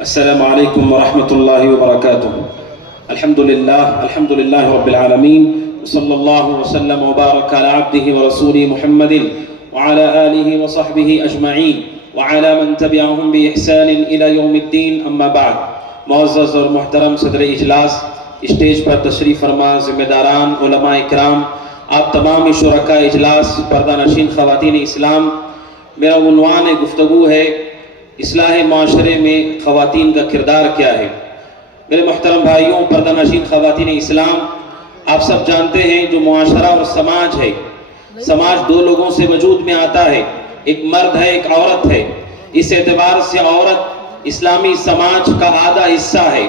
السلام علیکم ورحمۃ اللہ وبرکاتہ۔ الحمد للہ رب العالمین، صلی اللہ وسلم وبارک علی عبدہ ورسولہ محمد وعلی آلہ وصحبہ اجمعین وعلی من تبعہم بإحسان الی یوم الدین، اما بعد۔ معزز اور محترم صدر اجلاس، اسٹیج پر تشریف فرما ذمہ داران، علماء اکرام، آپ تمام شرکاء اجلاس، پردہ نشین خواتین اسلام، میرا عنوان گفتگو ہے اصلاح معاشرے میں خواتین کا کردار کیا ہے۔ میرے محترم بھائیوں، پردہ نشین خواتین اسلام، آپ سب جانتے ہیں جو معاشرہ اور سماج ہے، سماج دو لوگوں سے وجود میں آتا ہے، ایک مرد ہے ایک عورت ہے۔ اس اعتبار سے عورت اسلامی سماج کا آدھا حصہ ہے،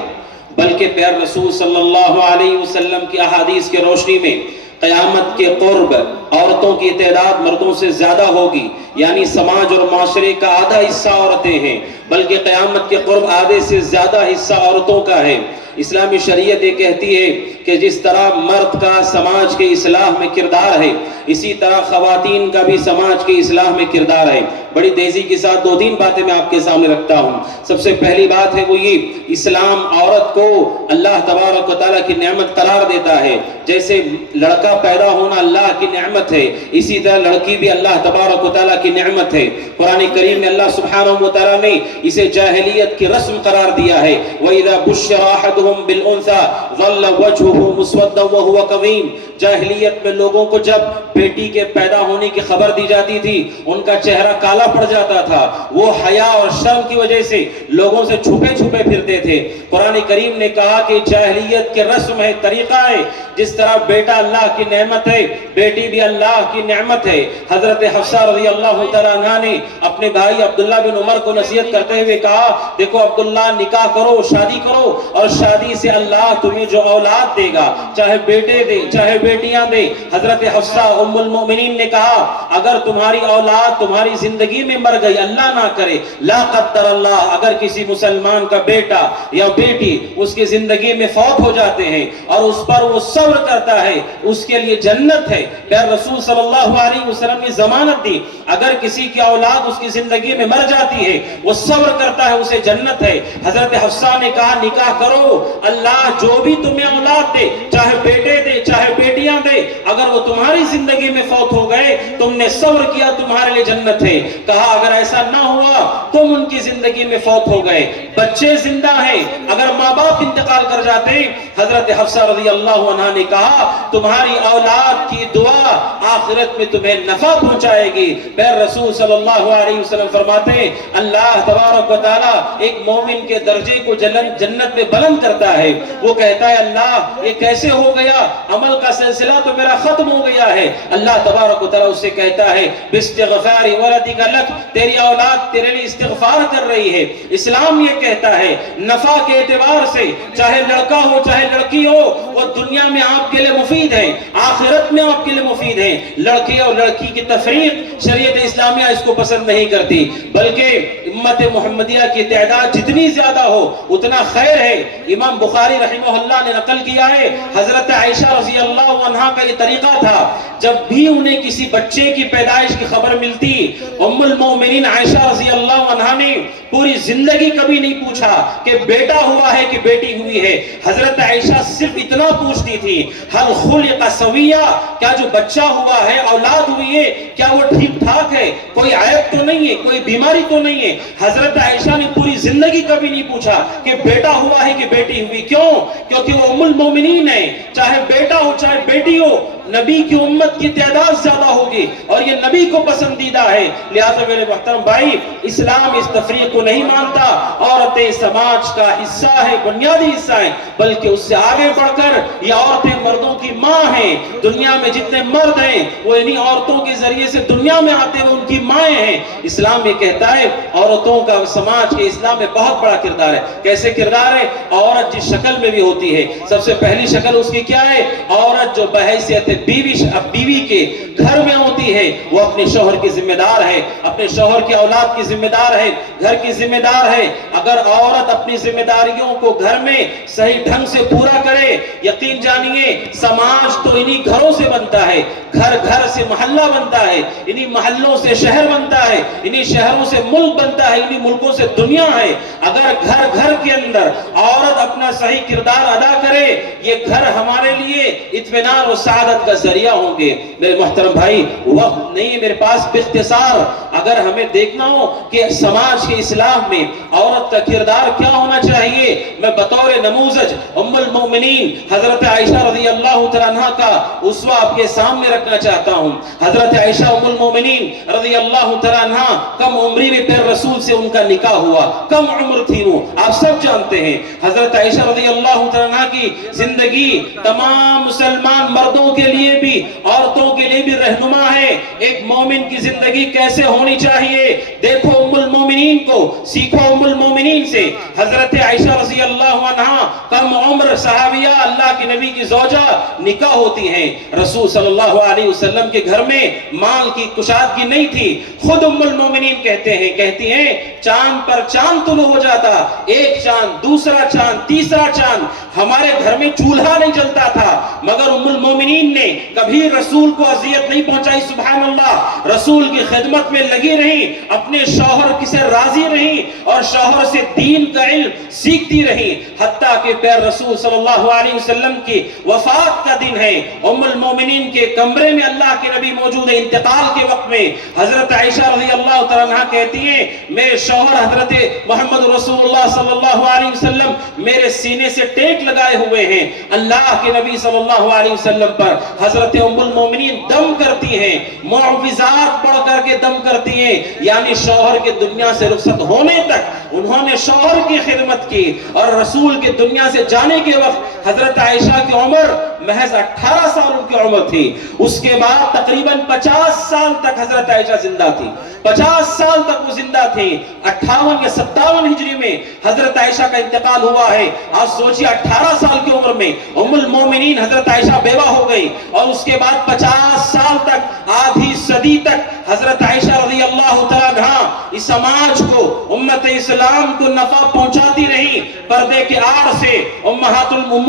بلکہ پیارے رسول صلی اللہ علیہ وسلم کی احادیث کے روشنی میں قیامت کے قرب عورتوں کی تعداد مردوں سے زیادہ ہوگی، یعنی سماج اور معاشرے کا آدھا حصہ عورتیں ہیں، بلکہ قیامت کے قرب آدھے سے زیادہ حصہ عورتوں کا ہے۔ اسلامی شریعت یہ کہتی ہے کہ جس طرح مرد کا سماج کے اصلاح میں کردار ہے، اسی طرح خواتین کا بھی سماج کے اصلاح میں کردار ہے۔ بڑی تیزی کے ساتھ دو تین باتیں میں آپ کے سامنے رکھتا ہوں۔ سب سے پہلی بات ہے وہ یہ، اسلام عورت کو اللہ تبارک و تعالیٰ کی نعمت قرار دیتا ہے۔ جیسے لڑکا پیدا ہونا اللہ کی نعمت ہے، اسی طرح لڑکی بھی اللہ تبارک و تعالیٰ کی نعمت ہے۔ قرآن کریم میں اللہ سبحانہ و تعالیٰ نے اسے جاہلیت کی رسم قرار دیا ہے۔ وَإِذَا بُشِّرَ أَحَدُهُم بِالْأُنثَىٰ ظَلَّ وَجْهُهُ مُسْوَدًّا وَهُوَ كَظِيمٌ۔ جاہلیت میں لوگوں کو جب بیٹی کے پیدا ہونے کی خبر دی جاتی تھی، ان کا چہرہ کالا پڑ جاتا تھا، وہ حیا اور شرم کی وجہ سے لوگوں سے چھپے چھپے پھرتے تھے۔ قرآن کریم نے کہا کہ جاہلیت کے رسم ہے، طریقہ ہے، جس طرح بیٹا اللہ کی نعمت ہے، بیٹی بھی اللہ کی نعمت ہے۔ حضرت حفصہ رضی اللہ تعالیٰ عنہ نے اپنے بھائی عبداللہ بن عمر کو نصیحت کرتے ہوئے کہا، دیکھو عبداللہ، نکاح کرو، شادی کرو، اور شادی سے اللہ تمہیں جو اولاد دے گا، چاہے بیٹے دے چاہے بیٹیاں دے۔ حضرت حفصہ ام المؤمنین نے کہا، اگر تمہاری اولاد تمہاری زندگی میں مر گئی، اللہ نہ کرے، لا قدر اللہ، اگر کسی مسلمان کا بیٹا یا بیٹی اس کی زندگی میں فوت ہو جاتے ہیں اور اس پر وہ صبر کرتا ہے، اس کے لیے جنت ہے۔ پیارے رسول صلی اللہ علیہ وسلم نے ضمانت دی، اگر کسی کی اولاد اس کی زندگی میں مر جاتی ہے، وہ صبر کرتا ہے، اسے جنت ہے۔ حضرت حفصہ نے کہا، نکاح کرو، اللہ جو بھی تمہیں اولاد دے، چاہے بیٹے دے چاہے بیٹیاں دے، اگر وہ تمہاری زندگی میں فوت ہو گئے، تم نے صبر کیا، تمہارے لیے جنت ہے۔ کہا اگر ایسا نہ ہوا، تم ان کی زندگی میں فوت ہو گئے، بچے زندہ ہیں، اگر ماں باپ انتقال کر جاتے، حضرت حفصہ رضی اللہ عنہ نے کہا، تمہاری اولاد کی دعا آخرت میں تمہیں نفع پہنچائے گی۔ پیر رسول صلی اللہ علیہ وسلم فرماتے ہیں، اللہ تبارک و تعالیٰ ایک مومن کے درجے کو جنت میں بلند کرتا ہے۔ وہ کہتا ہے، اللہ یہ کیسے ہو گیا، عمل کا سلسلہ تو میرا ختم ہو گیا ہے۔ اللہ تبارک و تعالیٰ اس سے کہتا ہے، باستغفار ولدک لک، تیری اولاد تیرے لیے استغفار کر رہی ہے۔ اسلام یہ کہتا ہے، نفع کے اعتبار سے چاہے لڑکا ہو چاہے لڑکی ہو، وہ دنیا میں آپ کے لیے مفید ہے، آخرت میں آپ کے لیے مفید ہے۔ لڑکے اور لڑکی کی تفریق شریعت اسلامیہ اس کو پسند نہیں کرتی، بلکہ امت محمدیہ کی تعداد جتنی زیادہ ہو اتنا خیر ہے۔ امام بخاری رحمہ اللہ نے نقل کیا ہے، حضرت عائشہ رضی اللہ عنہا کا یہ طریقہ تھا، جب بھی انہیں کسی بچے کی پیدائش کی خبر ملتی، ام المومنین عائشہ رضی اللہ عنہا نے پوری زندگی کبھی نہیں پوچھا کہ بیٹا ہوا ہے کہ بیٹی ہوئی ہے۔ حضرت عائشہ صرف اتنا پوچھتی تھی، حل خلق سویہ، کیا جو بچہ ہوا ہے، اولاد ہوئی ہے، کیا وہ ٹھیک ٹھاک ہے، کوئی عیب تو نہیں ہے، کوئی بیماری تو نہیں ہے۔ حضرت عائشہ نے پوری زندگی کبھی نہیں پوچھا کہ بیٹا ہوا ہے کہ بیٹی ہوئی۔ کیوں؟ کیونکہ وہ ام المومنین ہے، چاہے بیٹا ہو چاہے بیٹی ہو، نبی کی امت کی تعداد زیادہ ہوگی اور یہ نبی کو پسندیدہ ہے۔ لہذا میرے محترم بھائی، اسلام اس تفریق کو نہیں مانتا، عورتیں سماج کا حصہ ہے، بنیادی حصہ ہے، بلکہ اس سے آگے بڑھ کر یہ عورتیں مردوں کی ماں ہیں۔ دنیا میں جتنے مرد ہیں وہ انہی عورتوں کے ذریعے سے دنیا میں آتے ہیں، ان کی مائیں ہیں۔ اسلام یہ کہتا ہے عورتوں کا سماج کے اسلام میں بہت بڑا کردار ہے۔ کیسے کردار ہے؟ عورت جس شکل میں بھی ہوتی ہے، سب سے پہلی شکل اس کی کیا ہے؟ عورت جو بحیثیت بیوی کے گھر میں ہوتی ہے، وہ اپنے شوہر کی ذمہ دار ہے، اپنے شوہر کی اولاد کی ذمہ دار ہے، گھر کی ذمہ دار ہے۔ اگر عورت اپنی ذمہ داریوں کو گھر میں صحیح ڈھنگ سے پورا کرے، یقین جانیے سماج تو انہی گھروں سے بنتا ہے، گھر گھر سے محلہ بنتا ہے، انہی محلوں سے شہر بنتا ہے، انہی شہروں سے ملک بنتا ہے، انہی ملکوں سے دنیا ہے۔ اگر گھر گھر کے اندر عورت اپنا صحیح کردار ادا کرے، یہ گھر ہمارے لیے اطمینان و سعادت کا ذریعہ ہوں گے۔ میرے محترم بھائی، وقت نہیں ہے میرے پاس، باختصار اگر ہمیں دیکھنا ہو کہ سماج کے اصلاح میں عورت کا کردار کیا ہونا چاہیے، میں بطور نموذج ام المومنین حضرت عائشہ رضی اللہ تعالیٰ عنہ کا اسوہ آپ کے سامنے رکھنا چاہتا ہوں۔ حضرت عائشہ ام المومنین رضی اللہ تعالیٰ عنہ کم عمری میں پھر رسول سے ان کا نکاح ہوا، کم عمر تھی وہ، آپ سب جانتے ہیں۔ حضرت عائشہ رضی اللہ تعالیٰ عنہ کی زندگی تمام مسلمان مردوں کے لیے بھی عورتوں کے لیے بھی رہنما ہے، ایک مومن کی زندگی کیسے ہونی چاہیے۔ دیکھو ام المومنین کو، سیکھو ام المومنین سے۔ حضرت عائشہ رضی اللہ عنہ کم عمر صحابیہ، اللہ کے نبی کی زوجہ، نکاح ہوتی ہیں۔ رسول صلی اللہ علیہ وسلم کے گھر میں مال کی کشادگی نہیں تھی۔ خود ام المومنین کہتی ہیں چاند پر چاند طلوع ہو جاتا، ایک چاند، دوسرا چاند، تیسرا چاند، ہمارے گھر میں چولہا نہیں جلتا تھا، مگر ام المومنین نے کبھی رسول کو اذیت نہیں پہنچائی۔ سبحان اللہ، رسول کی خدمت میں لگی رہی، اپنے شوہر سے راضی رہی اور شوہر سے دین کا علم سیکھتی رہی، حتیٰ کہ پھر رسول صلی اللہ علیہ وسلم کی وفات کا دن ہے، ام المومنین کے کمرے میں اللہ کے نبی موجود ہے۔ انتقال کے وقت میں حضرت عائشہ رضی اللہ تعالیٰ عنہ کہتی ہیں میرے شوہر حضرت محمد رسول اللہ صلی اللہ علیہ وسلم میرے سینے سے ٹیک لگائے ہوئے ہیں۔ اللہ کے نبی صلی اللہ علیہ وسلم پر حضرت ام المومنین دم کرتی ہیں، معوذات پڑھ کر کے دم کرتی ہیں، یعنی شوہر کے دنیا سے رخصت ہونے تک انہوں نے شوہر کی خدمت کی، اور رسول کے دنیا سے جانے کے وقت حضرت عائشہ کی عمر محض 18 سال ان کی عمر تھی۔ اس کے بعد تقریباً 50 سال تک حضرت عائشہ زندہ تھی، 50 سال تک وہ زندہ تھی۔ 58 یا 57 ہجری میں حضرت عائشہ کا انتقال ہوا ہے۔ آج سوچیے 18 سال کی عمر میں ام المومنین حضرت عائشہ بیوہ ہو گئی، اور اس کے بعد 50 سال تک، آدھی صدی تک حضرت عائشہ رضی اللہ تعالیٰ عنہ اس سماج کو، امت اسلام کو نفع پہنچاتی رہی۔ پردے کے آڑ سے ام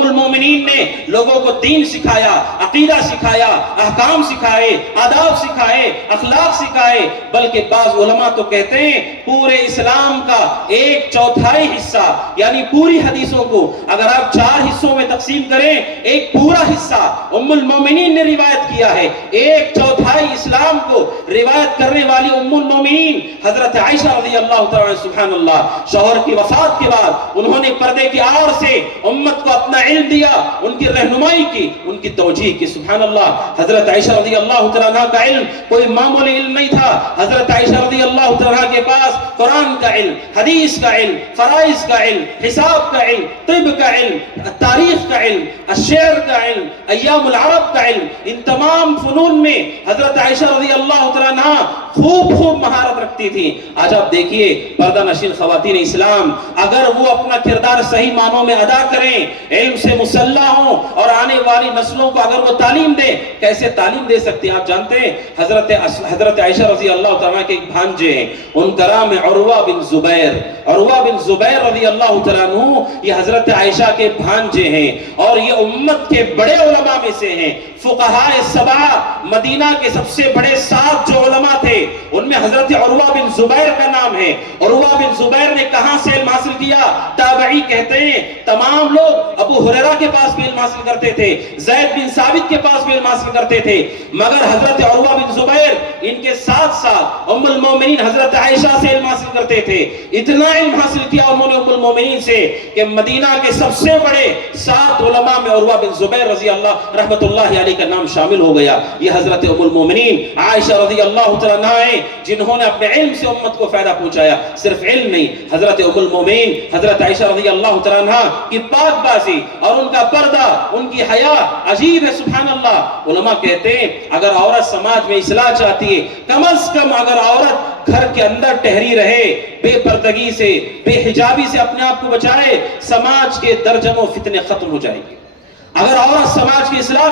المومنین نے لوگوں کو دین سکھایا، عقیدہ سکھایا، احکام سکھائے، آداب سکھائے، اخلاق سکھائے، بلکہ بعض علماء تو کہتے ہیں پورے اسلام کا 1/4 حصہ، یعنی پوری حدیثوں کو اگر آپ 4 حصوں میں تقسیم کریں، ایک پورا حصہ ام المومنین نے روایت کیا ہے۔ 1/4 اسلام کو روایت کرنے والی ام المومنین حضرت عائشہ رضی اللہ تعالی سبحان اللہ، شوہر کی وفات کے بعد انہوں نے پردے کی آڑ سے امت کو اپنا علم دیا، ان کی رہنمائی کی، ان کی توجیہ کی۔ سبحان اللہ، حضرت عائشہ رضی اللہ تعالیٰ عنہ کا علم کوئی معمولی علم نہیں تھا۔ حضرت عائشہ رضی اللہ تعالیٰ کے پاس قرآن کا علم، حدیث کا علم، فرائض کا علم، حساب کا علم، طب کا علم، تاریخ کا علم، الشعر کا علم، ایام العرب کا علم، ان تمام فنون میں حضرت عائشہ رضی اللہ تعالیٰ عنہ خوب مہارت رکھتی تھی۔ آج آپ دیکھیے پردہ نشین خواتین اسلام، اگر وہ اپنا کردار صحیح معنوں میں ادا کریں، علم سے مسلح ہوں اور آنے والی نسلوں کو اگر وہ تعلیم دیں، کیسے تعلیم دے سکتے ہیں؟ آپ جانتے ہیں حضرت عائشہ رضی اللہ تعالیٰ کے ایک بھانجے ہیں، ان کا نام ہے عروہ بن زبیر۔ عروہ بن زبیر رضی اللہ تعالیٰ عنہ یہ حضرت عائشہ کے بھانجے ہیں، اور یہ امت کے بڑے علماء میں سے ہیں۔ فقہاء 7 مدینہ کے سب سے بڑے 7 جو علماء تھے، ان میں حضرت عروہ بن زبیر کا نام ہے۔ عروہ بن زبیر نے کہاں سے علم حاصل کیا؟ تابعی کہتے ہیں تمام لوگ ابو ہریرہ کے پاس بھی علم حاصل کرتے تھے، زید بن ثابت کے پاس بھی علم حاصل کرتے تھے، مگر حضرت عروہ بن زبیر ان کے ساتھ ساتھ ام المومنین حضرت عائشہ سے علم حاصل کرتے تھے۔ اتنا علم حاصل کیا انہوں نے ام المومنین سے کہ مدینہ کے سب سے بڑے 7 علماء میں عروہ بن زبیر رضی اللہ رحمت اللہ علیہ کا نام شامل ہو گیا۔ یہ حضرت ام المومنین عائشہ رضی اللہ تعالیٰ عنہ ہیں جنہوں نے اپنے علم سے امت کو فائدہ پہنچایا۔ صرف علم نہیں، حضرت ام المومنین حضرت عائشہ رضی اللہ تعالیٰ عنہ کی پاک بازی اور ان کا پردہ، ان کی حیا عجیب ہے۔ سبحان اللہ، علماء کہتے ہیں اگر عورت سماج میں اصلاح چاہتی ہے، کم از کم اگر عورت گھر کے اندر ٹہری رہے، بے پردگی سے، بے حجابی سے اپنے آپ کو بچائے، سماج کے درجنوں فتنے ختم ہو جائیں گے۔ اگر عورت سماج کی اصلاح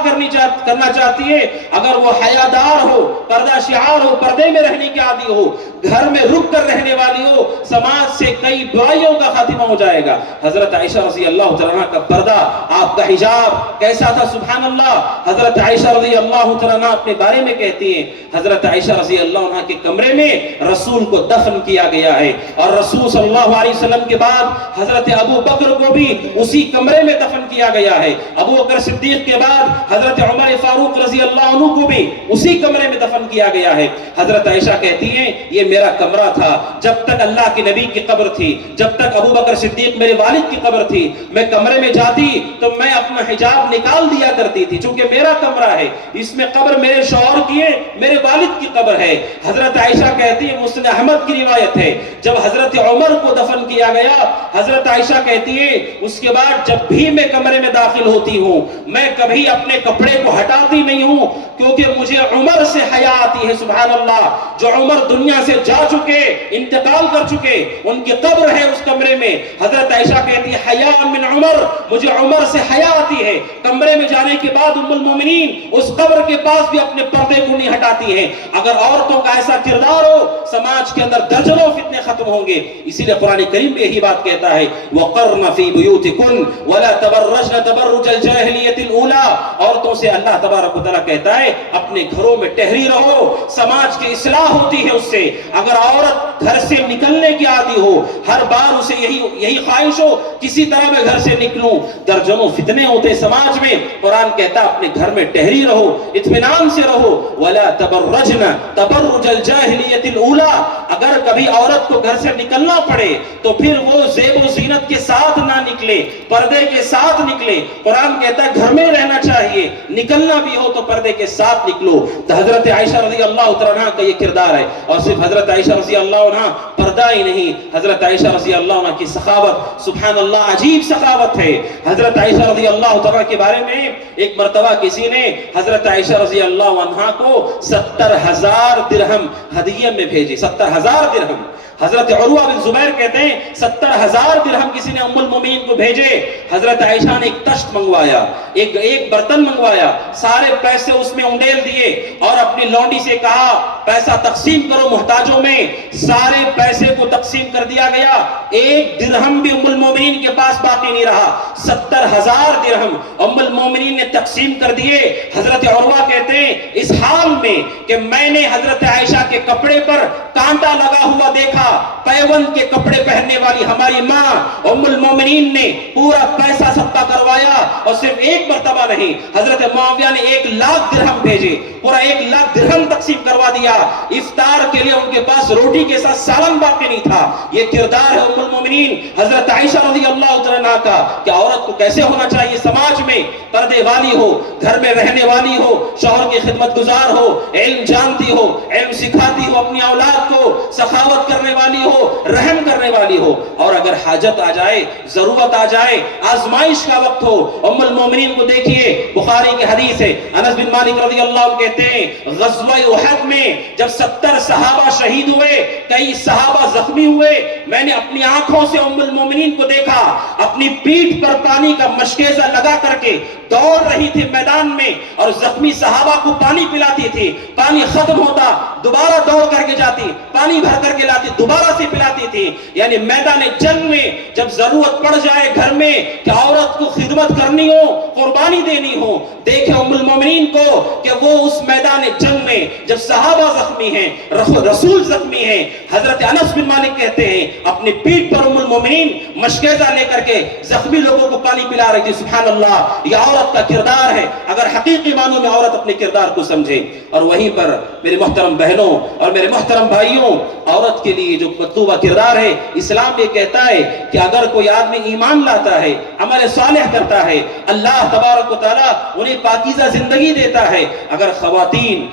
کرنا چاہتی ہے، اگر وہ حیادار ہو، پردہ شعار ہو، پردے میں رہنے کی عادی ہو، گھر میں رک کر رہنے والی ہو، سماج سے کئی برائیوں کا خاتمہ ہو جائے گا۔ حضرت عائشہ رضی اللہ تعالیٰ عنہ کا پردہ، آپ کا حجاب کیسا تھا، سبحان اللہ۔ حضرت عائشہ رضی اللہ تعالیٰ عنہ اپنے بارے میں کہتی ہیں، حضرت عائشہ رضی اللہ عنہ کے کمرے میں رسول کو دفن کیا گیا ہے، اور رسول صلی اللہ علیہ وسلم کے بعد حضرت ابو بکر کو بھی اسی کمرے میں دفن کیا گیا ہے، ابو بکر صدیق کے بعد حضرت عمر فاروق رضی اللہ عنہ کو بھی اسی کمرے میں دفن کیا گیا ہے۔ حضرت عائشہ کہتی ہیں یہ میرا کمرہ تھا جب تک اللہ کے نبی کی قبر تھی، جب تک ابو بکر صدیق میرے والد کی قبر تھی، میں کمرے میں جاتی تو میں اپنا حجاب نکال دیا کرتی تھی، چونکہ میرا کمرہ ہے، اس میں قبر میرے شوہر کی ہے، میرے والد کی قبر ہے۔ حضرت عائشہ کہتی ہے، مسند احمد کی روایت ہے، جب حضرت عمر کو دفن کیا گیا، حضرت عائشہ کہتی ہے اس کے بعد جب بھی میں کمرے میں داخل ہوتی ہوں میں کبھی اپنے کپڑے کو ہٹاتی نہیں ہوں، کیونکہ مجھے عمر سے حیا آتی ہے۔ سبحان اللہ، جو عمر دنیا سے جا چکے، انتقال کر چکے، ان کی قبر ہے اس کمرے میں۔ حضرت عائشہ کہتی ہے حیا من عمر، مجھے عمر سے حیا آتی ہے۔ کمرے میں جانے کے بعد ام المومنین اس قبر کے پاس بھی اپنے پردے کو نہیں ہٹاتی ہے۔ اگر عورتوں کا ایسا کردار ہو، سماج کے اندر درجنوں فتنے ختم ہوں گے۔ اسی لیے قرآن کریم بھی یہی بات کہتا ہے وَقَرْنَ فِي بُيُوتِكُنَّ وَلَا تَبَرَّجْنَ تَبَرُّجَ الْجَاهِلِيَّةِ الْأُولَىٰ، عورتوں سے اللہ تبارک و تعالیٰ کہتا ہے اپنے گھروں میں ٹہری رہو، سماج کی اصلاح ہوتی ہے اس سے۔ اگر عورت گھر سے نکلنے کی عادی ہو، ہر بار اسے یہی خواہش ہو کسی طرح میں گھر سے نکلوں، درجنوں فتنے ہوتے سماج میں۔ قرآن کہتا ہے اپنے گھر میں ٹہری رہو، اطمینان سے رہو۔ وَلَا تَبَرَّجْنَ تَبَرُّجَ الْجَاهِلِيَّةِ الْأُولَىٰ، اگر کبھی عورت کو گھر سے نکلنا پڑے تو پھر وہ زیب و زینت کے ساتھ نہ نکلے، پردے کے ساتھ نکلے۔ قرآن کہتا ہے گھر میں رہنا چاہیے، نکلنا بھی ہو تو پردے کے ساتھ نکلو۔ تو حضرت عائشہ رضی اللہ عنہ کا یہ کردار ہے، اور صرف حضرت عائشہ رضی اللہ عنہ پردہ ہی نہیں، حضرت عائشہ رضی اللہ عنہ کی سخاوت، سبحان اللہ، عجیب سخاوت ہے۔ حضرت عائشہ رضی اللہ عنہ کے بارے میں ایک مرتبہ کسی نے حضرت عائشہ رضی اللہ عنہ کو 70,000 درہم ہدیے میں بھیجے، 70,000 درہم۔ حضرت عروہ بن زبیر کہتے ہیں 70,000 درہم کسی نے ام المومنین کو بھیجے۔ حضرت عائشہ نے ایک تشت منگوایا، ایک برتن منگوایا، سارے پیسے اس میں انڈیل دیے اور اپنی لونڈی سے کہا پیسہ تقسیم کرو محتاجوں میں۔ سارے پیسے کو تقسیم کر دیا گیا، ایک درہم بھی ام المومنین کے پاس باقی نہیں رہا۔ 70,000 درہم ام المومنین نے تقسیم کر دیے۔ حضرت عروہ کہتے ہیں اس حال میں کہ میں نے حضرت عائشہ کے کپڑے پر کانٹا لگا ہوا دیکھا، پیوند کے کپڑے پہننے والی ہماری ماں ام المومنین نے پورا پیسہ صدقہ کروایا، اور صرف ایک مرتبہ نہیں، حضرت معاویہ نے 1,00,000 درہم بھیجے، پورا 1,00,000 درہم تقسیم کروا دیا۔ افطار کے لیے ان کے پاس روٹی کے ساتھ سالن باقی نہیں تھا۔ یہ کردار ہے ام المومنین حضرت عائشہ رضی اللہ عنہا کا کہ عورت کو کیسے ہونا چاہیے سماج میں، پردے والی ہو، گھر میں رہنے والی ہو، شوہر کی خدمت گزار ہو، علم جانتی ہو، علم سکھاتی ہو اپنی اولاد کو، سخاوت کرنے والی ہو، رحم کرنے والی ہو۔ اور اگر حاجت آ جائے، ضرورت آ جائے، آزمائش کا وقت ہو، ام المومنین کو دیکھیے، بخاری کی حدیث ہے، انس بن مالک رضی اللہ عنہ کہتے ہیں غزوہ احد میں جب 70 صحابہ شہید ہوئے، کئی صحابہ زخمی ہوئے، میں نے اپنی آنکھوں سے ام المومنین کو دیکھا اپنی پیٹھ پر پانی کا مشکیزہ لگا کر کے دوڑ رہی تھی میدان میں، اور زخمی صحابہ کو پانی پلاتی تھی، پانی ختم ہوتا دوبارہ دوڑ کر کے جاتی، پانی بھر کر کے لاتی، دوبارہ سے پلاتی تھی۔ یعنی میدان جنگ میں جب ضرورت پڑ جائے گھر میں کہ عورت کو خدمت کرنی ہو، قربانی دینی ہو، دیکھیں ام المومنین کو کہ وہ اس میدان جنگ میں جب صحابہ زخمی ہیں، رسول زخمی ہیں، حضرت انس بن مالک کہتے ہیں اپنی پیٹھ پر ام المومنین مشکیزہ لے کر کے زخمی لوگوں کو پانی پلا رہی تھی۔ سبحان اللہ، یہ عورت کا کردار ہے، اگر حقیقی معنوں میں عورت اپنے کردار کو سمجھے۔ اور وہیں پر میرے محترم بہنوں اور میرے محترم بھائیوں، عورت کے لیے جو مطلوبہ کردار ہے، اسلام یہ کہتا ہے کہ اگر کوئی آدمی ایمان لاتا ہے، عمل صالح کرتا ہے، اللہ تبارک و تعالیٰ انہیں پاکیزہ زندگی دیتا ہے۔ اگر خواتین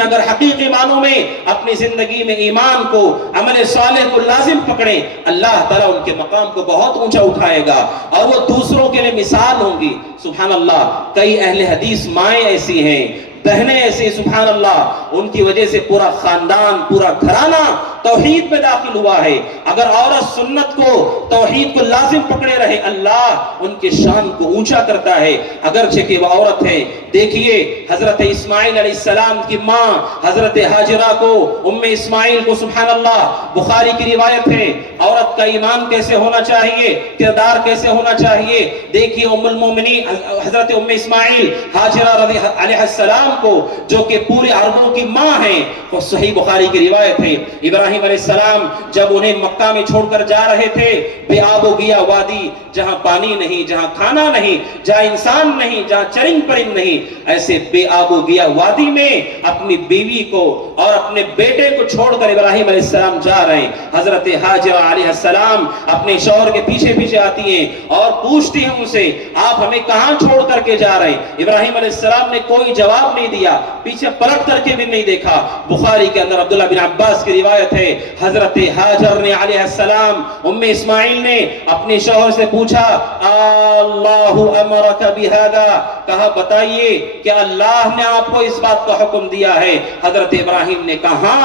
اگر حقیقی معنوں میں اپنی زندگی میں ایمان کو، عمل صالح کو لازم پکڑیں، اللہ تعالیٰ ان کے مقام کو بہت اونچا اٹھائے گا اور وہ دوسروں کے لیے مثال ہوں گی۔ سبحان اللہ، کئی اہل حدیث مائیں ایسی ہیں، بہنیں ایسی، سبحان اللہ، ان کی وجہ سے پورا خاندان، پورا گھرانہ توحید میں داخل ہوا ہے. اگر عورت سنت کو توحید کو لازم پکڑے رہے اللہ ان کے شان کو اونچا کرتا ہے اگرچہ کہ وہ عورت ہے. دیکھیے حضرت اسماعیل علیہ السلام کی ماں حضرت ہاجرہ کو ام اسماعیل کو سبحان اللہ بخاری کی روایت ہے عورت کا ایمان کیسے ہونا چاہیے کردار کیسے ہونا چاہیے. دیکھیے ام المومنین حضرت ام اسماعیل ہاجرہ رضی علیہ السلام کو جو کہ پورے عربوں کی ماں ہیں وہ صحیح بخاری کی روایت ہے. ابراہیم علیہ السلام جب انہیں مکہ میں چھوڑ کر جا رہے تھے بے آب و گیا وادی جہاں پانی نہیں جہاں کھانا نہیں جہاں انسان نہیں جہاں چرند پرند نہیں ایسے بے آب و گیا وادی میں اپنی بیوی کو اور اپنے بیٹے کو چھوڑ کر ابراہیم علیہ السلام جا رہے ہیں. حضرت ہاجرہ علیہ السلام اپنے شوہر کے پیچھے پیچھے آتی ہیں اور پوچھتی ہیں ان سے آپ ہمیں کہاں چھوڑ کر کے جا رہے ہیں. ابراہیم علیہ السلام نے کوئی جواب نہیں دیا پیچھے پلٹ کر کے بھی نہیں دیکھا. بخاری کے اندر عبداللہ بن عباس کی روایت ہے حضرت ہاجر نے علیہ السلام ام اسماعیل نے اپنے شوہر سے پوچھا اللہ امرک بہذا کہا بتائیے کہ اللہ نے آپ کو اس بات کا حکم دیا ہے. حضرت ابراہیم نے کہا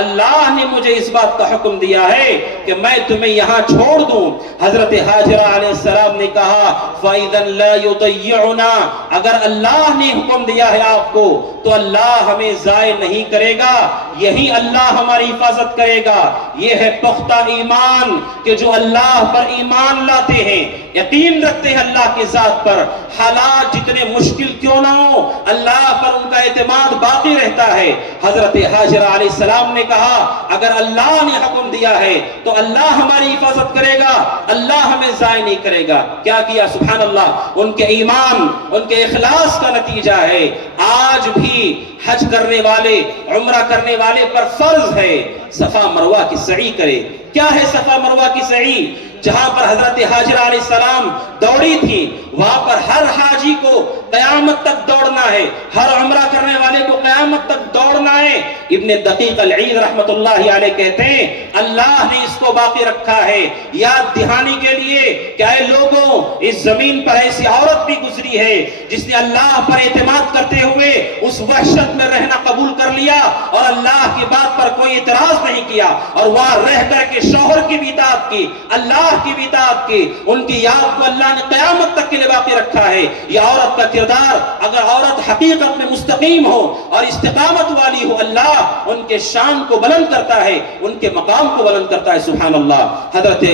اللہ نے مجھے اس بات کا حکم دیا ہے کہ میں تمہیں یہاں چھوڑ دوں. حضرت ہاجرہ علیہ السلام نے کہا فَإِذًا لَا يُضَيِّعُنَا اگر اللہ نے حکم دیا ہے آپ کو تو اللہ ہمیں ضائع نہیں کرے گا یہی اللہ ہماری حفاظت کرے گا. یہ ہے پختہ ایمان کہ جو اللہ پر ایمان لاتے ہیں یقین رکھتے ہیں اللہ کی ذات پر حالات جتنے مشکل کیوں نہ ہو اللہ پر ان کا اعتماد باقی رہتا ہے. حضرت ہاجرہ علیہ السلام نے کہا اگر اللہ نے حکم دیا ہے تو اللہ ہماری حفاظت کرے گا اللہ ہمیں ضائع نہیں کرے گا. کیا کیا سبحان اللہ ان کے ایمان ان کے اخلاص کا نتیجہ ہے. آج بھی حج کرنے والے عمرہ کرنے والے پر فرض ہے صفا مروہ کی سعی کرے. کیا ہے صفا مروہ کی سعی؟ جہاں پر حضرت ہاجرہ علیہ السلام دوڑی تھی وہاں پر ہر حاجی کو قیامت تک دوڑنا ہے ہر عمرہ کرنے والے کو قیامت تک دوڑنا ہے. ابن دقیق العید رحمت اللہ علیہ کہتے ہیں اللہ نے اس کو باقی رکھا ہے یاد دہانی کے لیے کہ اے لوگوں اس زمین پر ایسی عورت بھی گزری ہے جس نے اللہ پر اعتماد کرتے ہوئے اس وحشت میں رہنا قبول کر لیا اور اللہ کی بات پر کوئی اعتراض نہیں کیا اور وہاں رہ کر کے شوہر کی بھی اطاعت کی اللہ کی بھی اطاعت کی. ان کی یاد کو اللہ نے قیامت تک کے لیے باقی رکھا ہے. یہ عورت کا کردار اگر عورت حقیقت میں مستقیم ہو اور استقامت والی ہو اللہ ان کے شان کو بلند کرتا ہے ان کے مقام کو بلند کرتا ہے سبحان اللہ. حضرت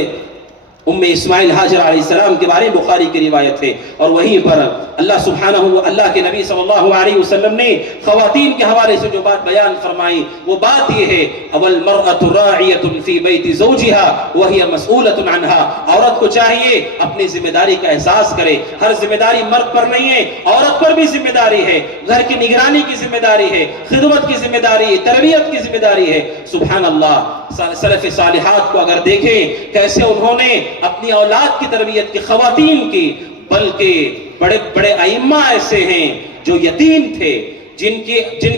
ام اسماعیل ہاجرہ علیہ السلام کے بارے میں بخاری کی روایت ہے اور وہیں پر اللہ سبحانہ اللہ کے نبی صلی اللہ علیہ وسلم نے خواتین کے حوالے سے جو بات بیان فرمائی وہ بات یہ ہے والمرأة راعیة فی بیت زوجها وہی مسئولة عنها. عورت کو چاہیے اپنی ذمہ داری کا احساس کرے. ہر ذمہ داری مرد پر نہیں ہے عورت پر بھی ذمہ داری ہے. گھر کی نگرانی کی ذمہ داری ہے خدمت کی ذمہ داری ہے تربیت کی ذمہ داری ہے. سبحان اللہ سلف صالحات کو اگر دیکھیں کیسے انہوں نے اپنی اولاد کی تربیت کی خواتین کی بلکہ بڑے بڑے ائمہ ایسے ہیں جو یتیم تھے جن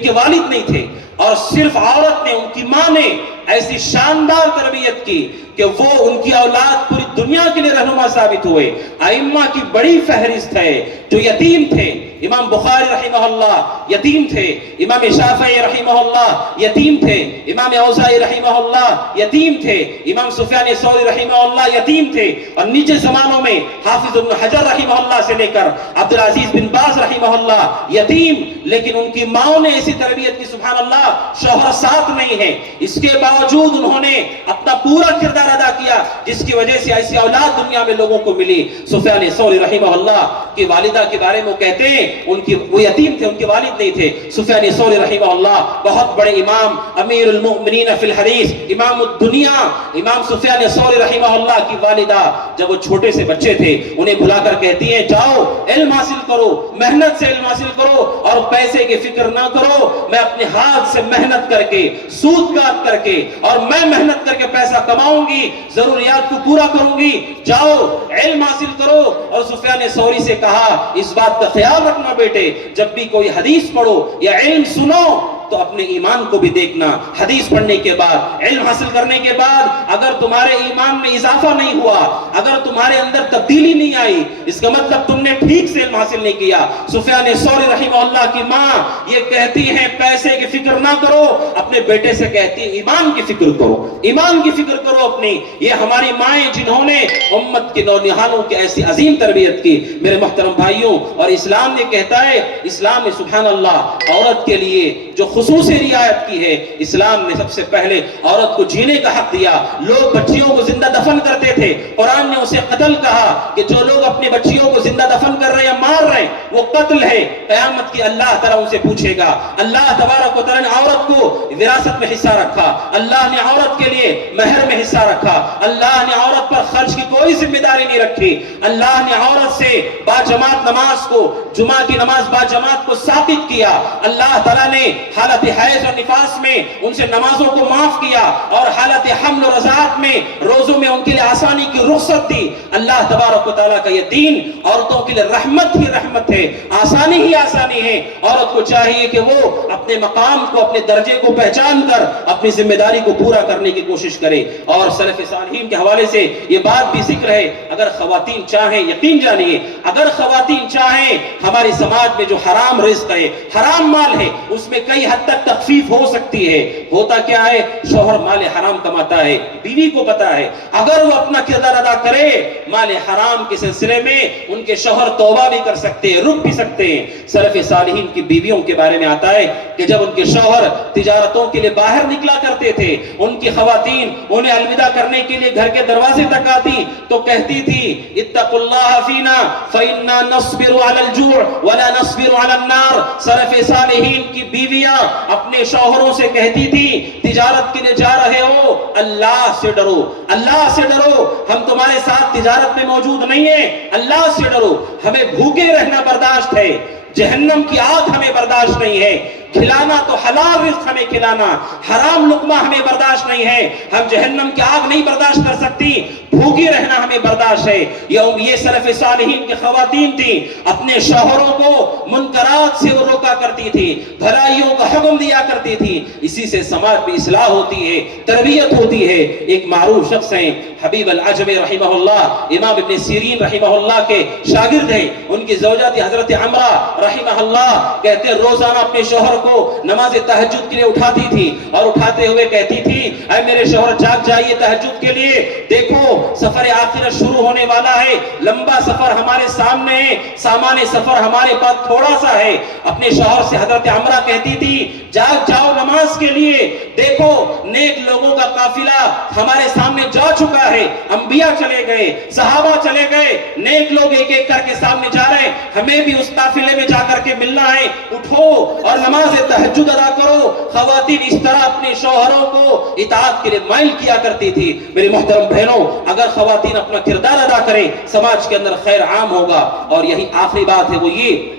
کے والد نہیں تھے اور صرف عورت نے ان کی ماں نے ایسی شاندار تربیت کی کہ وہ ان کی اولاد پوری دنیا کے لیے رہنما ثابت ہوئے. ائمہ کی بڑی فہرست ہے جو یتیم تھے. امام بخاری رحمہ اللہ یتیم تھے امام شافعی رحمہ اللہ یتیم تھے امام اوزاعی رحمہ اللہ یتیم تھے امام سفیان ثوری رحمہ اللہ یتیم تھے اور نیچے زمانوں میں حافظ ابن حجر رحمہ اللہ سے لے کر عبدالعزیز بن باز رحمہ اللہ یتیم لیکن ان کی ماں نے ایسی تربیت کی سبحان اللہ شوہر ساتھ نہیں ہے اس کے باوجود انہوں نے اپنا پورا کردار ادا کیا جس کی وجہ سے ایسی اولاد دنیا میں لوگوں کو ملی. سفیان ثوری رحمہ اللہ کی والدہ کے بارے میں کہتے ہیں وہ یتیم تھے ان کے والد نہیں تھے. سفیان ثوری رحمہ اللہ بہت بڑے امام امیر المؤمنین فی الحدیث امام الدنیا امام سفیان ثوری رحمہ اللہ کی والدہ جب وہ چھوٹے سے بچے تھے انہیں بلا کر کہتی ہیں جاؤ علم حاصل کرو محنت سے علم حاصل کرو اور پیسے کی فکر نہ کرو. میں اپنے ہاتھ سے محنت کر کے سود کاٹ کر کے اور میں محنت کر کے پیسہ کماؤں گی ضروریات کو پورا کروں گی جاؤ علم حاصل کرو. اور سفیان ثوری سے کہا اس بات کا خیال رکھنا بیٹے جب بھی کوئی حدیث پڑھو یا علم سنو تو اپنے ایمان کو بھی دیکھنا. حدیث پڑھنے کے بعد, علم حاصل کرنے کے بعد اگر تمہارے ایمان میں اضافہ نہیں ہوا, اگر تمہارے اندر تبدیلی نہیں آئی, اس کا مطلب تم نے ٹھیک سے علم حاصل نہیں کیا. سفیان ثوری رحمہ اللہ کی ماں یہ کہتی ہیں پیسے کی فکر نہ کرو, اپنے بیٹے سے کہتی ہے ایمان کی فکر کرو, ایمان کی فکر کرو اپنی. یہ ہماری مائیں جنہوں نے امت کے نونہالوں کی ایسی عظیم تربیت کی. میرے محترم بھائیوں, اور اسلام نے کہتا ہے, اسلام نے سبحان اللہ عورت کے لیے جو خصوصی رعایت کی ہے, اسلام نے سب سے پہلے عورت کو جینے کا حق دیا. لوگ بچیوں کو زندہ دفن کرتے تھے, قرآن نے اسے قتل کہا کہ جو لوگ اپنی بچیوں کو زندہ دفن کر رہے ہیں, مار رہے ہیں, وہ قتل ہے. قیامت کی اللہ تعالیٰ ان سے پوچھے گا. اللہ تبارک و تعالیٰ نے عورت کو وراثت میں حصہ رکھا, اللہ نے عورت کے لیے مہر میں حصہ رکھا, اللہ نے عورت پر خرچ کی کوئی ذمہ داری نہیں رکھی, اللہ نے عورت سے باجماعت نماز کو, جمعہ کی نماز باجماعت کو ثابت کیا. اللہ تعالیٰ نے حالت حیض اور نفاس میں ان سے نمازوں کو معاف کیا, اور حالت حمل و رضاعت میں روزوں میں ان کے لیے آسانی کی رخصت دی. اللہ تبارک و تعالیٰ کا یہ دین عورتوں کے لیے رحمت ہی رحمت ہے, آسانی ہی آسانی ہے. عورت کو چاہیے کہ وہ اپنے مقام کو, اپنے درجے کو پہچان کر اپنی ذمہ داری کو پورا کرنے کی کوشش کرے. اور سلف صالحین کے حوالے سے یہ بات بھی ذکر ہے, اگر خواتین چاہیں, یقین جانیے اگر خواتین چاہیں, ہمارے سماج میں جو حرام رزق ہے, حرام مال ہے, اس میں کئی حد تک تخفیف ہو سکتی ہے. ہوتا کیا ہے, شوہر مال حرام کماتا ہے, بیوی کو پتا ہے, اگر وہ اپنا کردار ادا کرے مال حرام کے سلسلے میں, ان کے شوہر توبہ بھی کر سکتے ہیں, رک بھی سکتے ہیں. سلف صالحین کی بیویوں کے بارے میں آتا ہے کہ جب ان کے شوہر تجارتوں کے لیے باہر نکلا کرتے تھے, ان کی خواتین انہیں الوداع کرنے کے لیے گھر کے دروازے تک آتی تو کہتی تھی اتقوا اللہ فینا فإنا نصبر علی الجوع ولا نصبر علی النار. سلف صالحین کی بیویاں اپنے شوہروں سے کہتی تھی تجارت کے لیے جا رہے ہو, اللہ سے ڈرو, اللہ سے ڈرو, ہم تمہارے ساتھ تجارت میں موجود نہیں ہیں, اللہ سے ڈرو, ہمیں بھوکے رہنا برداشت ہے, جہنم کی آگ ہمیں برداشت نہیں ہے, کھلانا تو حلال رزق ہمیں کھلانا, حرام لقمہ ہمیں برداشت نہیں ہے, ہم جہنم کی آگ نہیں برداشت کر سکتی, بھوکی رہنا ہمیں برداشت ہے. یہ سلف صالحین کی خواتین تھیں, اپنے شوہروں کو منکرات سے وہ روکا کرتی تھی, بھلائیوں کا حکم دیا کرتی تھی. اسی سے سماج میں اصلاح ہوتی ہے, تربیت ہوتی ہے. ایک معروف شخص ہیں حبیب العجمی رحمہ اللہ, امام ابن سیرین رحمہ اللہ کے شاگرد ہیں. ان کی زوجہ تھی حضرت عمرہ رحمہ اللہ, کہتے روزانہ اپنے شوہر کو نماز تہجد کے لیے اٹھاتی تھی, اور اٹھاتے ہوئے کہتی تھی اے میرے شوہر جاگ جائیے تہجد کے لیے, دیکھو سفر آخرت شروع ہونے والا ہے, لمبا سفر ہمارے سامنے ہے, سامان سفر ہمارے پاس تھوڑا سا ہے. اپنے شوہر سے حضرت عمرہ کہتی تھی جاگ جاؤ نماز کے لیے, دیکھو نیک لوگوں کا قافلہ ہمارے سامنے جا چکا ہے, انبیاء چلے گئے, صحابہ چلے گئے, نیک لوگ ایک ایک کر کے سامنے جا رہے ہیں, ہمیں بھی اس قافلے میں جا کر کے ملنا ہے, اٹھو اور نماز تہجد ادا کرو. خواتین اس طرح اپنے شوہروں کو اطاعت کے لیے مائل کیا کرتی تھی. میرے محترم بہنوں, اگر خواتین اپنا کردار ادا کریں سماج کے اندر خیر عام ہوگا. اور یہی آخری بات ہے, وہ یہ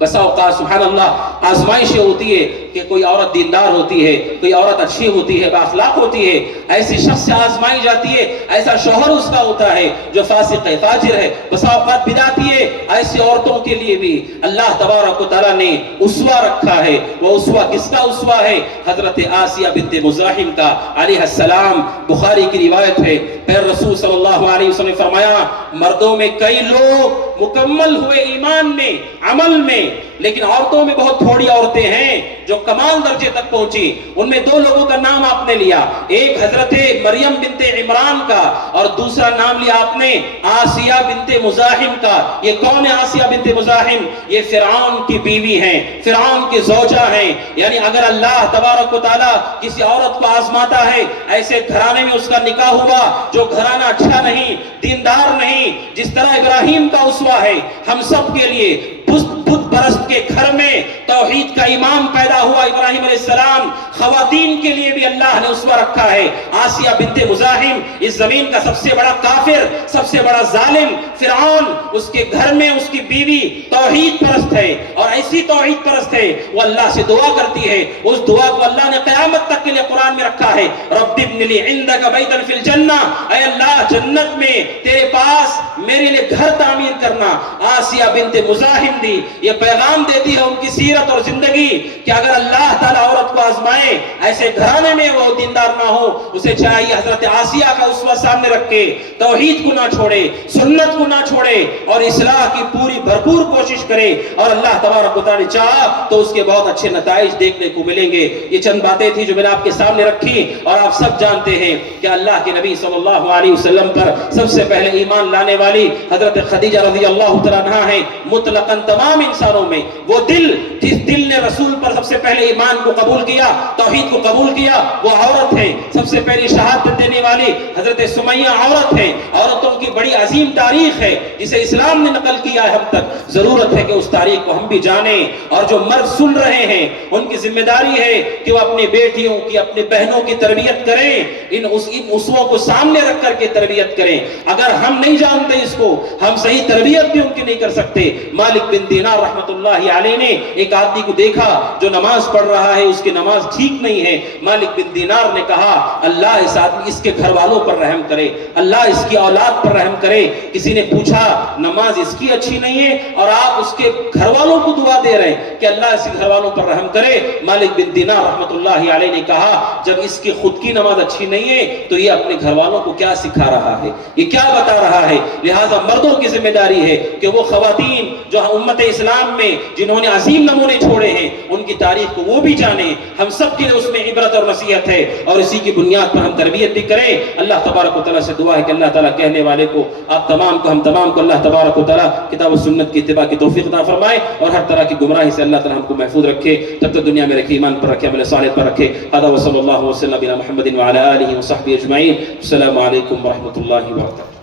بسا اوقات سبحان اللہ آزمائشیں ہوتی ہے کہ کوئی عورت دیندار ہوتی ہے, کوئی عورت اچھی ہوتی ہے, بااخلاق ہوتی ہے, ایسی شخص سے آزمائی جاتی ہے, ایسا شوہر اس کا ہوتا ہے جو فاسق ہے, فاجر ہے, بسا اوقات بدعتی ہے. ایسی عورتوں کے لیے بھی اللہ تبارک و تعالیٰ نے اسوہ رکھا ہے. وہ اسوہ کس کا اسوہ ہے؟ حضرت آسیہ بنت مزاحم کا علیہ السلام. بخاری کی روایت ہے, پھر رسول صلی اللہ علیہ وسلم نے فرمایا مردوں میں کئی لوگ مکمل ہوئے ایمان میں, عمل میں, لیکن عورتوں میں بہت تھوڑی عورتیں ہیں جو کمال درجے تک پہنچی. ان میں دو لوگوں کا نام آپ نے لیا, ایک حضرت مریم بنت عمران کا, اور دوسرا نام لیا آپ نے آسیہ بنت مزاحم کا. یہ کون ہے آسیہ بنت مزاحم؟ یہ فرعون کی بیوی ہیں, فرعون کی زوجہ ہیں. یعنی اگر اللہ تبارک و تعالیٰ کسی عورت کو آزماتا ہے, ایسے گھرانے میں اس کا نکاح ہوا جو گھرانہ اچھا نہیں, دیندار نہیں, جس طرح ابراہیم کا اسوہ ہے, ہم سب کے لیے بت پرست کے گھر میں توحید کا امام پیدا ہوا ابراہیم علیہ السلام. خواتین کے لیے بھی اللہ نے اسوہ رکھا ہے. آسیہ بنت مزاحم اس زمین کا سب سے بڑا کافر, سب سے بڑا ظالم فرعون, اس کے گھر میں اس کی بیوی توحید پرست ہے, اور ایسی توحید پرست ہے وہ اللہ سے دعا کرتی ہے. اس دعا کو اللہ نے قیامت تک کے لیے قرآن میں رکھا ہے, رب ابن لی عندک بیتا فی الجنہ, اے اللہ جنت میں تیرے پاس میرے لیے گھر تعمیر کرنا. آسیہ بنت مزاحم دی یہ پیغام دیتی ہے ان کی سیرت اور زندگی کہ اگر اللہ تعالیٰ عورت کو آزمائے ایسے گھرانے میں وہ دیندار نہ ہو, اسے چاہیے حضرت آسیہ کا اسوہ سامنے رکھ کے توحید کو نہ چھوڑے, سنت کو نہ چھوڑے اور اصلاح کی پوری بھرپور کوشش کرے, اور اللہ تبارک و تعالیٰ نے چاہا تو اس کے بہت اچھے نتائج دیکھنے کو ملیں گے. یہ چند باتیں تھی جو میں نے آپ کے سامنے رکھی, اور آپ سب جانتے ہیں کہ اللہ کے نبی صلی اللہ علیہ وسلم پر سب سے پہلے ایمان لانے والی حضرت خدیجہ رضی اللہ تعالیٰ عنہا ہیں. مطلقاً تمام انسانوں میں وہ دل جس دل نے رسول پر سب سے پہلے ایمان کو قبول کیا, توحید کو قبول کیا, وہ عورت ہے. سب سے پہلی شہادت دینے والی حضرت سمیہ عورت ہے. عورتوں کی بڑی عظیم تاریخ ہے جسے اسلام نے نقل کیا ہے ہم تک. ضرورت ہے کہ اس تاریخ کو ہم بھی جانیں, اور جو مرد سن رہے ہیں ان کی ذمہ داری ہے کہ وہ اپنی بیٹیوں کی, اپنی بہنوں کی تربیت کریں, ان اسووں کو سامنے رکھ کر کے تربیت کریں. اگر ہم نہیں جانتے اس کو, ہم صحیح تربیت بھی ان کی نہیں کر سکتے. مالک بن دینار رحمت اللہ علیہ نے ایک آدمی کو دیکھا جو نماز پڑھ رہا ہے, اس کی نماز ٹھیک نہیں ہے. مالک بن دینار نے کہا اللہ اس آدمی, اس کے گھر والوں پر رحم کرے, اللہ اس کی اولاد پر رحم کرے. کسی نے پوچھا نماز اس کی اچھی نہیں ہے اور آپ اس کے گھر والوں کو دعا دے رہے ہیں کہ اللہ اس کے گھر والوں پر رحم کرے. مالک بن دینار رحمت اللہ علیہ نے کہا جب اس کی خود کی نماز اچھی نہیں ہے تو یہ اپنے گھر والوں کو کیا سکھا رہا ہے, یہ کیا بتا رہا ہے. لہٰذا مردوں کی ذمہ داری ہے کہ وہ خواتین جو امت اسلام میں جنہوں نے عظیم نمونے چھوڑے ہیں ان کی تاریخ کو وہ بھی جانیں. ہم سب کے لیے اس میں عبرت اور نصیحت ہے, اور اسی کی بنیاد پر ہم تربیت بھی کریں. اللہ تبارک و تعالیٰ سے دعا ہے کہ اللہ تعالیٰ کہنے والے کو, آپ تمام کو, ہم تمام کو اللہ تبارک و تعالیٰ کتاب و سنت کی اتباع کی توفیق عطا فرمائے, اور ہر طرح کی گمراہی سے اللہ تعالیٰ ہم کو محفوظ رکھے. جب تک دنیا میں رکھے ایمان پر رکھے, عمل صالح پر رکھے. هذا وصلی اللہ وسلم علی محمد وعلی آلہ وصحبہ اجمعین. السلام علیکم ورحمۃ اللہ وبرکاتہ.